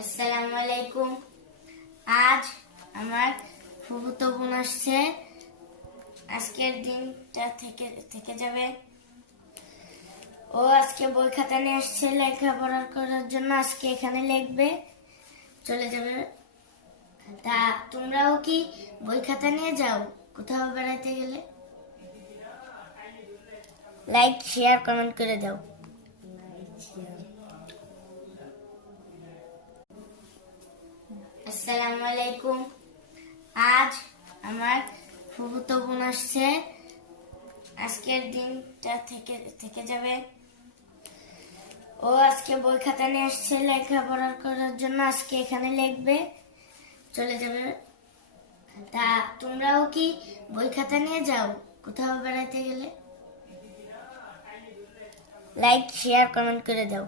আসসালামু আলাইকুম। আজ আমার ফুফুতো বোন আসছে। আজকের দিনটা থেকে থেকে যাবে। ও আজকে বই খাতা নিয়ে আসছে লেখাপড়া করার জন্য। আজকে এখানে লিখবে, চলে যাবে। তা তোমরাও কি বই খাতা নিয়ে যাও কোথাও বেড়াতে গেলে? লাইক, শেয়ার, কমেন্ট করে দাও। আসসালামু আলাইকুম। আজ আমার ফুফুতো বোন আসছে। আজকের দিনটা থেকে থেকে যাবে। ও আজকে বই খাতা নিয়ে আসছে লেখাপড়া করার জন্য। আজকে এখানে লিখবে, চলে যাবে। তা তোমরাও কি বই খাতা নিয়ে যাও কোথাও বেড়াতে গেলে? লাইক, শেয়ার, কমেন্ট করে দাও।